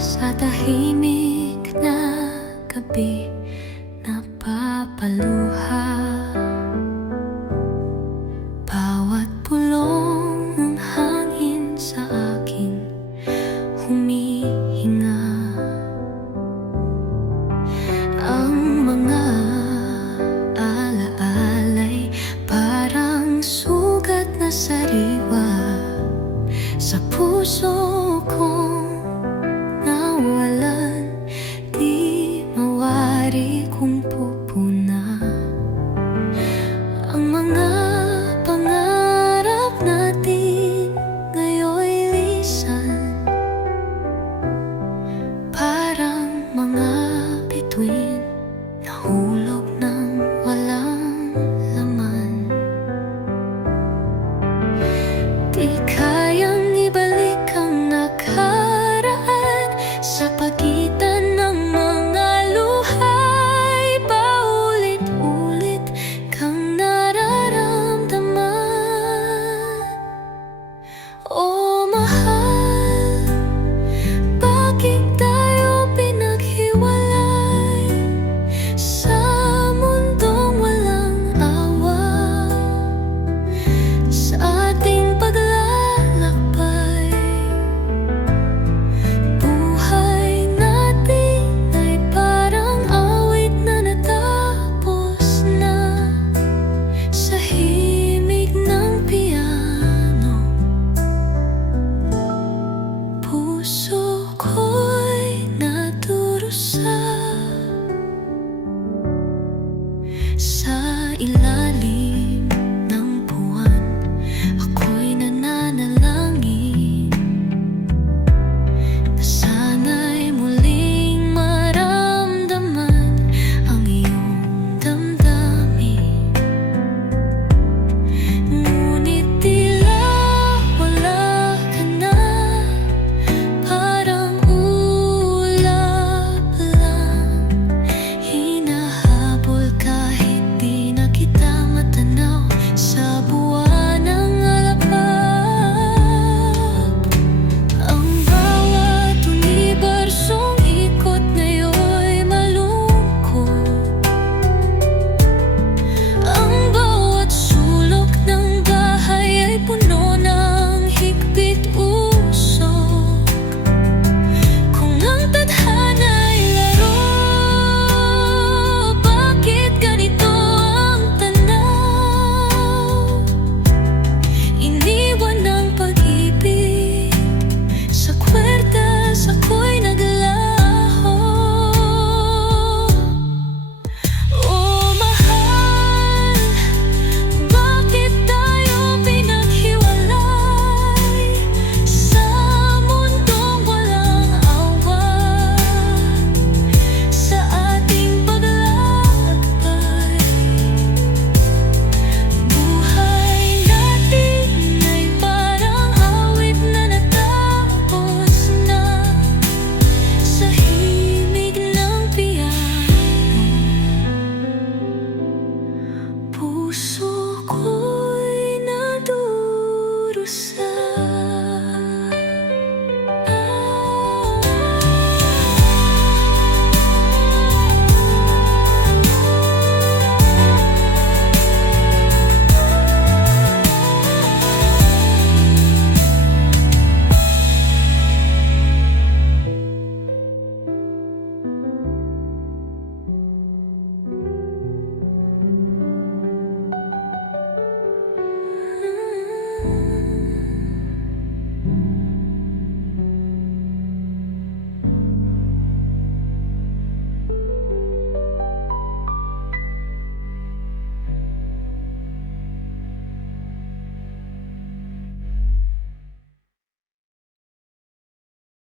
Sa tahimik na gabi Napapaluha. Bawat pulong ng hangin sa akin Humihinga. Ang mga alaalay Parang sugat na sariwa. Sa puso ko sa pag Số